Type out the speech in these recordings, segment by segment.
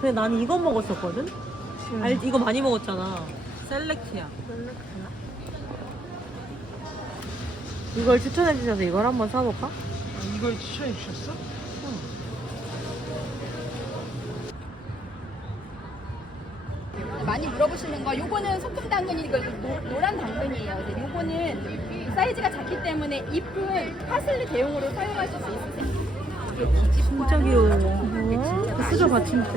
근데 나는 이거 먹었었거든? 알 이거 많이 먹었잖아. 셀렉트야. 이걸 추천해 주셔서 이걸 한번 사볼까? 이걸 추천해 주셨어? 많이 물어보시는 거 요거는 소금 당근이고 노- 노란 당근이에요. 근데 요거는 사이즈가 작기 때문에 잎은 파슬리 대용으로 사용하실 수 있으세요. 진짜 귀여워. 수저 받침대.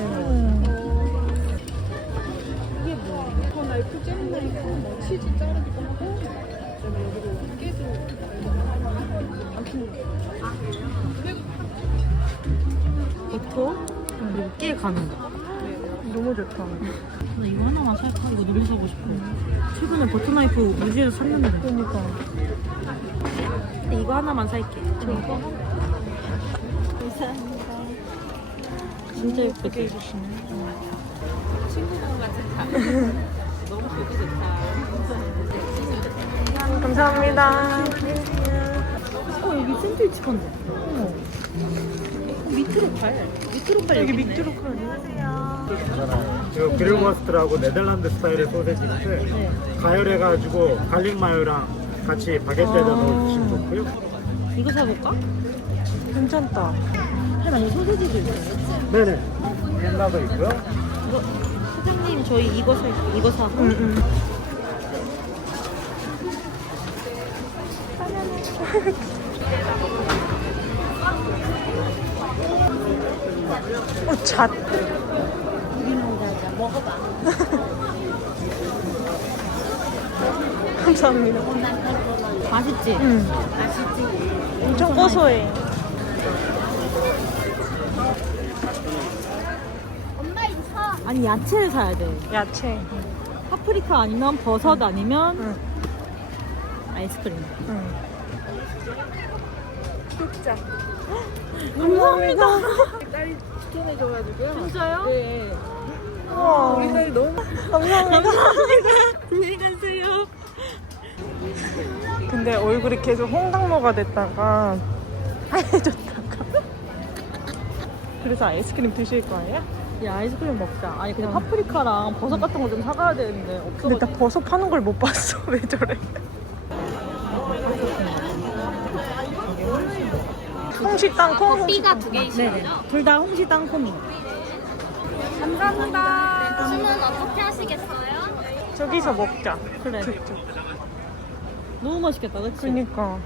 이게 뭐야? 더 나이프 잼 나이프 뭐 치즈 자르기도 하고 그다음에 여기로 깨도 아무튼 버터? 그리고 깨 가는 거. 너무 좋다. 나 이거 하나만 살까? 이거 너무 사고 싶어. 최근에 버터 나이프 무지에서 샀는데. 그러니까. 근데 이거 하나만 살게. 저 이거 하나. 감사합니다. 진짜 예쁘게 해주시네. 감사합니다. 어, 여기 샌드위치 판다. 어머. 밑으로 팔. 밑으로 팔. 여기 밑으로 팔. 있잖아요. 이거 그릴머스트라고 네덜란드 스타일의 소세지인데 네. 가열해가지고 갈릭 마요랑 같이 바게트에다 아. 넣어 드시면 좋고요. 이거 사볼까? 괜찮다. 이 소세지도 있어요. 네네. 햄버거 있고요. 이거 사장님 저희 이거 사 이거 사. 응, 어, 잣. 먹어봐. 감사합니다. 맛있지? 응. 엄청 고소해. 아니 야채를 사야 돼. 야채. 파프리카 아니면 버섯 아니면 응. 아이스크림. 응. 진짜. 감사합니다. 딸이 추천해줘가지고요. 진짜요? 네. 우와. 우리 딸이 너무. 감사합니다. 안녕히 가세요. 근데 얼굴이 계속 홍당무가 됐다가 하얘졌다가. 그래서 아이스크림 드실 거예요? 야 아이스크림 먹자. 아니 그냥 파프리카랑 버섯 같은 거 좀 사가야 되는데 없어. 근데 나 버섯 파는 걸 못 봤어. 왜 저래? 홍시 땅콩? 삐가 두개 있어요. 네네. 둘다 홍시 땅콩이. 감사합니다. 주문 어떻게 하시겠어요? 저기서 먹자. 그래. 너무 맛있겠다, 그치? 그니까.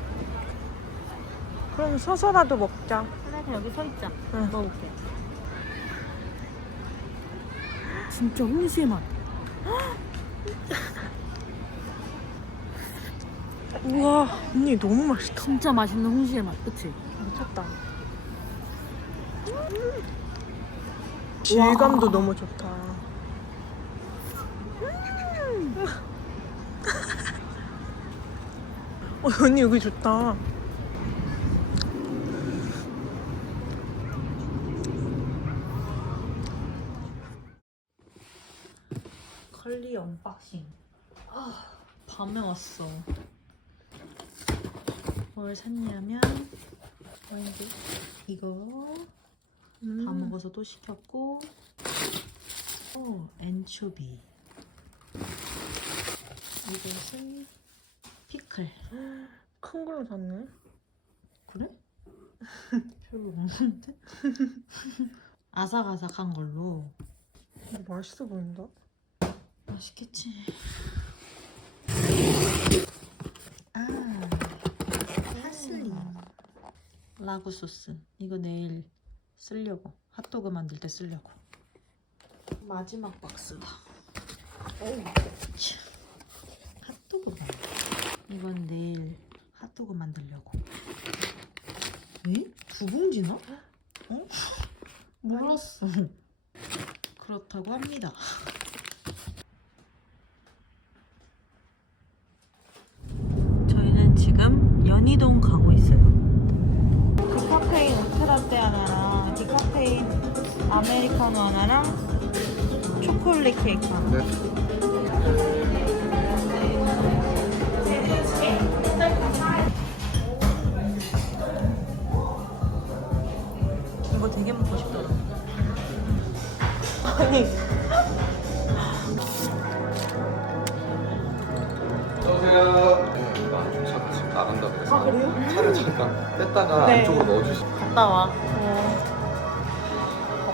그럼 서서라도 먹자. 그래, 그냥 여기 서 있자. 응. 먹어볼게. 진짜 홍시의 맛. 우와, 언니 너무 맛있다. 진짜 맛있는 홍시의 맛, 그치? 미쳤다. 질감도 너무 좋다. 어, 언니 여기 좋다. 컬리 언박싱. 아, 밤에 왔어. 뭘 샀냐면, 뭐인지 이거 다 음. 먹어서 또 시켰고, 오, 엔초비. 이것은 피클. 큰 걸로 샀네. 그래? 별로 없는데? 아삭아삭한 걸로. 맛있어 보인다. 맛있겠지. 아, 파슬리. 라구 소스. 이거 내일 쓰려고. 핫도그 만들 때 쓰려고. 마지막 박스다. 오, 차. 핫도그 만 이건 내일 핫도그 만들려고. 에? 두 봉지나? 어? 몰랐어. 그렇다고 합니다. 저희는 지금 연희동 가고 있어요. 디카페인 오트라떼 하나랑 디카페인 아메리카노 하나랑 초콜릿 케이크 하나. 이거 되게 먹고 싶더라고. 나 나간다고 해서 차를 잠깐 뺐다가 네. 안쪽으로 넣어주시 갔다 와.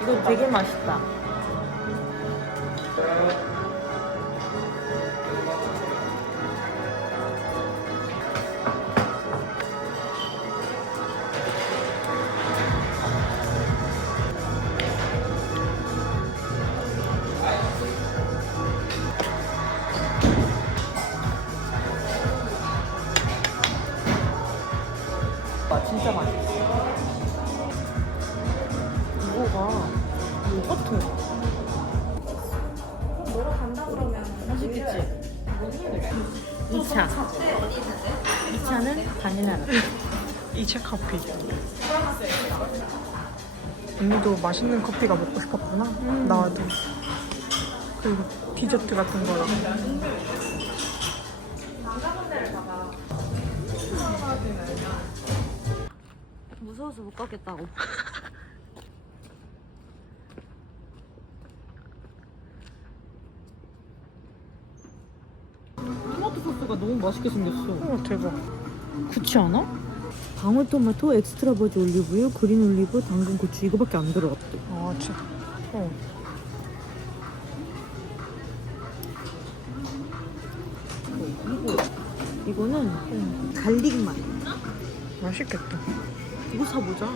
이거 되게 맛있다. 이체 커피. 언니도 맛있는 커피가 먹고 싶었구나. 나도. 그리고 디저트 같은 거랑. 무서워서 못 가겠다고. 토마토 소스가 너무 맛있게 생겼어. 어 대박. 그렇지 않아? 방울토마토, 엑스트라 버지 올리브유, 그린 올리브, 당근, 고추 이거밖에 안 들어갔대. 아 진짜. 어. 이거는 갈릭 맛. 맛있겠다. 이거 사보자.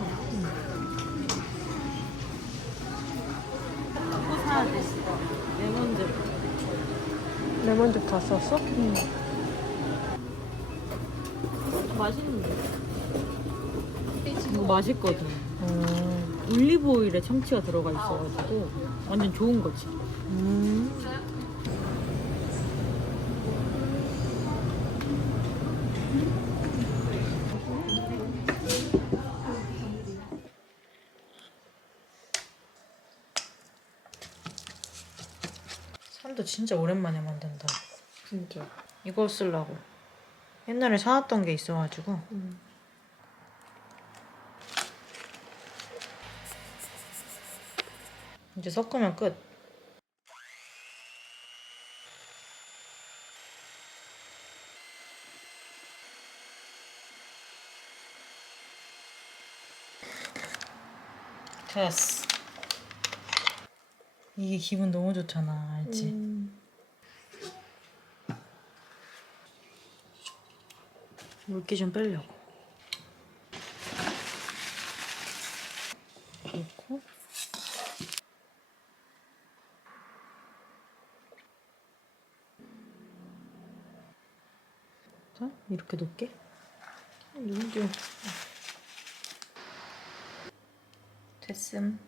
이거 사야 돼. 레몬즙. 레몬즙 다 썼어? 맛있는데. 맛있거든. 음. 올리브 오일에 청취가 들어가 있어가지고 완전 좋은 거지. 음. 산도 진짜 오랜만에 만든다. 진짜. 이거 쓰려고. 옛날에 사왔던 게 있어가지고. 음. 이제 섞으면 끝. 됐어. 이게 기분 너무 좋잖아, 알지? 음. 물기 좀 빼려고. 자, 이렇게 놓을게. 너무 귀여워. 됐음.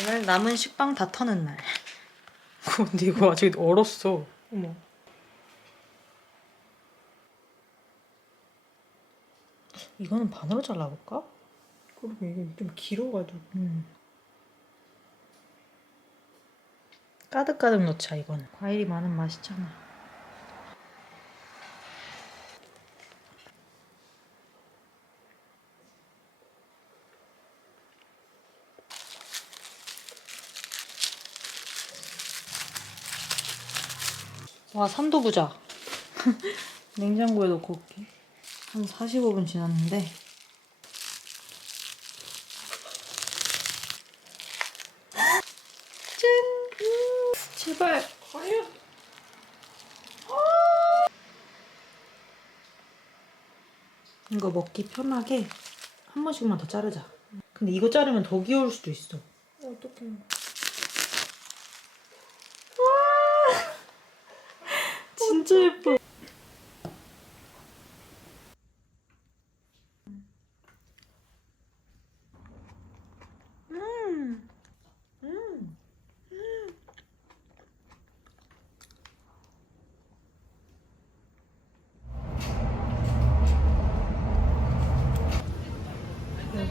오늘 남은 식빵 다 터는 날. 근데 이거 아직 얼었어. 어머. 이거는 반으로 잘라볼까? 그러게 이게 좀 길어가지고. 음. 가득가득 넣자 이거는. 과일이 많은 맛이잖아. 와 산도 부자. 냉장고에 넣고 올게. 한 45분 지났는데. 제발 과연 이거 먹기 편하게 한 번씩만 더 자르자. 근데 이거 자르면 더 귀여울 수도 있어. 어떡해. 진짜 예뻐 음. 음. 여기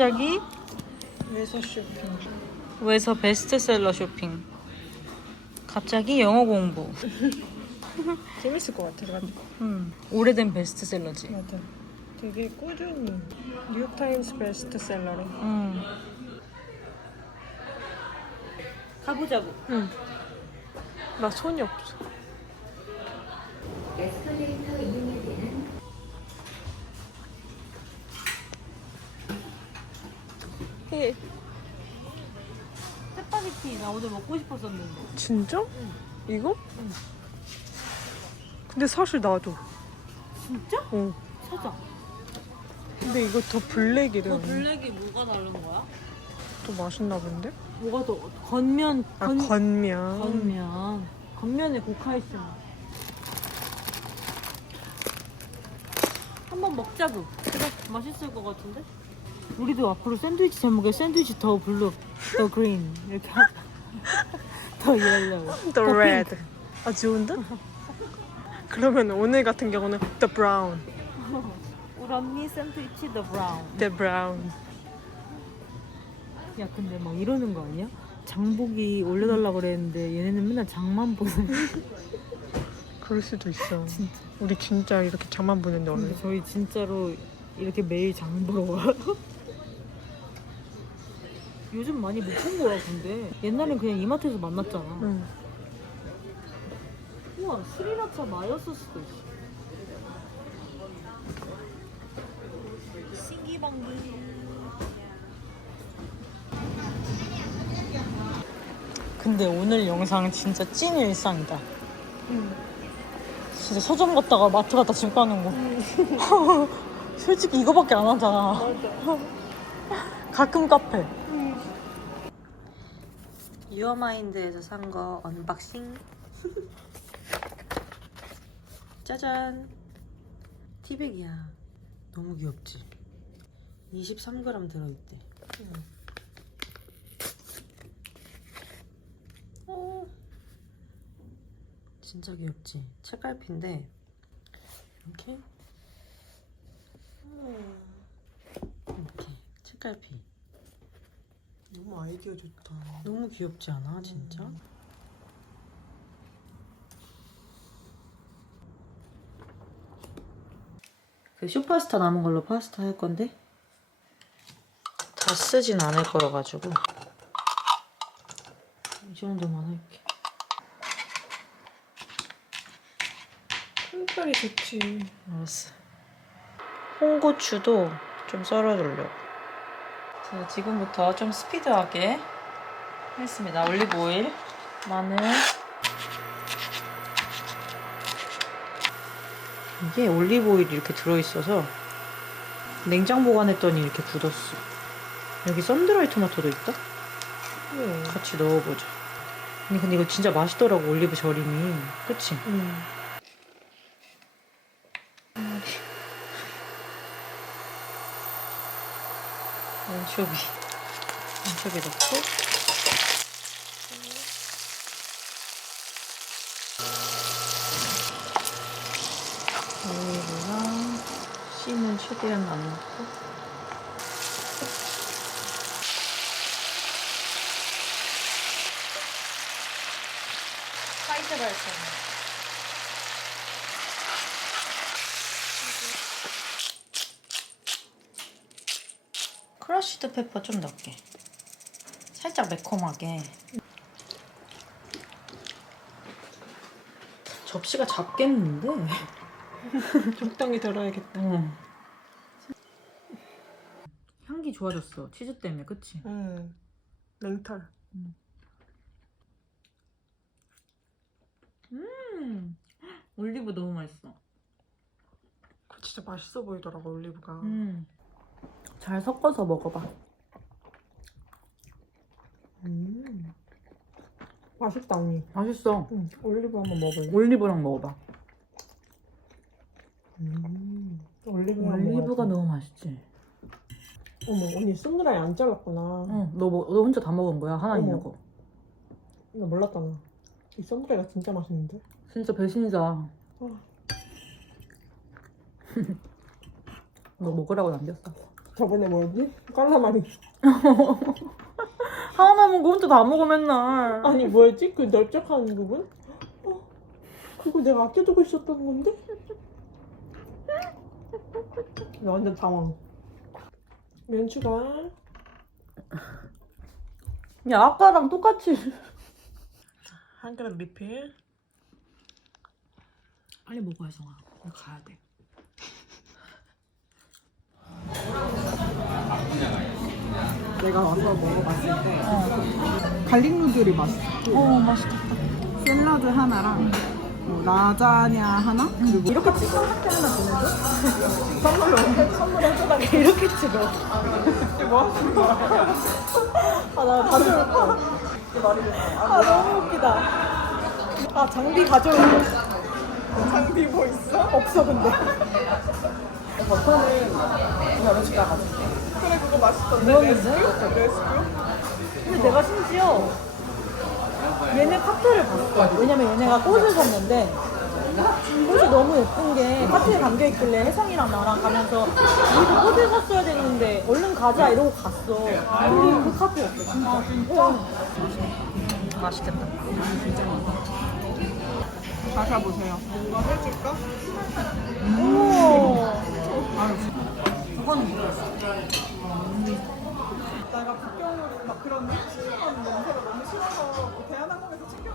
갑자기 외서 쇼핑. 외서 베스트셀러 쇼핑. 갑자기 영어 공부. 재밌을 것 같아. 가지고. 음, 오래된 베스트셀러지. 맞아. 되게 꾸준히 뉴욕타임스 베스트셀러래. 음. 가보자고. 응. 나 손이 없어. 예. 스 파게티 나 오늘 먹고 싶었었는데. 진짜? 이거? 근데 사실 나도. 진짜? 어. 사자. 근데 이거 더 블랙이래. 너 블랙이 뭐가 다른 거야? 더 맛있나 본데? 뭐가 더 겉면 아 건 건면. 겉면 겉면에 고카이스 맛. 한번 먹자고. 그래 맛있을 것 같은데? 우리도 앞으로 샌드위치 제목에 샌드위치 더 블루, 더 그린 이렇게 하자. 더 옐로우. The red. 아 좋은데? 그러면 오늘 같은 경우는 the brown. 우리 언니 샌드위치 더 브라운. The brown. 야 근데 막 이러는 거 아니야? 장복이 올려달라 그랬는데 얘네는 맨날 장만 보는. 그럴 수도 있어. 진짜. 우리 진짜 이렇게 장만 보는데 원래. 근데 저희 진짜로 이렇게 매일 장 보러 와 요. 요즘 많이 못 본 거야 근데 옛날엔 그냥 이마트에서 만났잖아. 응. 우와 스리라차 마요소스도 있어. 신기방기. 근데 오늘 영상 진짜 찐 일상이다. 응. 진짜 서점 갔다가 마트 갔다 집 가는 거. 솔직히 이거밖에 안 하잖아. 가끔 카페. 유어마인드에서 산 거 언박싱. 짜잔. 티백이야. 너무 귀엽지? 23g 들어있대. 어. 진짜 귀엽지? 책갈피인데 이렇게 이렇게 책갈피 너무 아이디어 좋다. 너무 귀엽지 않아 진짜? 그 쇼파스타 남은 걸로 파스타 할 건데 다 쓰진 않을 거여 가지고 이 정도만 할게 색깔이 좋지. 알았어. 홍고추도 좀 썰어주려고. 자, 지금부터 좀 스피드하게 하겠습니다. 올리브 오일, 마늘. 이게 올리브 오일이 이렇게 들어있어서 냉장 보관했더니 이렇게 굳었어. 여기 썬드라이 토마토도 있다? 응. 같이 넣어보자. 근데, 근데 이거 진짜 맛있더라고, 올리브 절임이. 그치? 응. 안초비 안초비 넣고. 오일이랑 씨는 최대한 안 넣고 화이트 발사믹 크러쉬드 페퍼 좀 넣을게. 살짝 매콤하게. 접시가 작겠는데? 적당히 덜어야겠다. 응. 향기 좋아졌어. 치즈 때문에, 그치? 응. 랭털. 음, 올리브 너무 맛있어. 진짜 맛있어 보이더라고 올리브가. 음. 잘 섞어서 먹어봐. 음. 맛있다 언니. 맛있어. 응. 올리브 한번 먹어볼래? 올리브랑 먹어봐. 음. 올리브 올리브가 너무 맛있지. 어머 언니 쏜드라이 안 잘랐구나. 응, 너, 뭐, 너 혼자 다 먹은 거야? 하나 어머. 있는 거. 나 몰랐잖아. 이 쏜드라이가 진짜 맛있는데? 진짜 배신이다. 어. 너 먹으라고 남겼어. 저번에 뭐였지? 깔라마리. 하나 먹고 혼자 다 먹어 맨날. 아니 뭐였지? 그 넓적한 부분? 어, 그거 내가 아껴두고 있었던 건데? 나 완전 당황. 면 추가. 야 아까랑 똑같이. 한 그릇 리필. 빨리 먹어 혜성아. 나 가야 돼. 내가 와서 먹어봤을 때 갈릭 누들이 맛있어. 어 맛있다. 샐러드 하나랑 뭐 라자냐 하나? 그리고 이렇게 찍어 선물로 선물 해줘달라 이렇게 찍어 이게 뭐 하는 거야? 아나 가져올 거 이게 말이 아 너무 웃기다. 아 장비 가져올 거. 장비 뭐 있어? 없어 근데. 버터는 여러 숟가 가져올게 그거 맛있던데 레스큐? 레스큐? 근데 내가 심지어 얘네 카페를 봤어. 왜냐면 얘네가 꽃을 샀는데 꽃이 너무 예쁜 게 카페에 담겨 있길래 혜성이랑 나랑 가면서 우리도 꽃을 샀어야 되는데 얼른 가자 이러고 갔어. 근데 그 카페였어. 아 진짜? 맛있겠다. 마셔보세요 뭔가 해줄까? 오. 내가 국경으로 막 그런 햄스러운 냄새가 너무 싫어서 그 대한항공에서 챙겨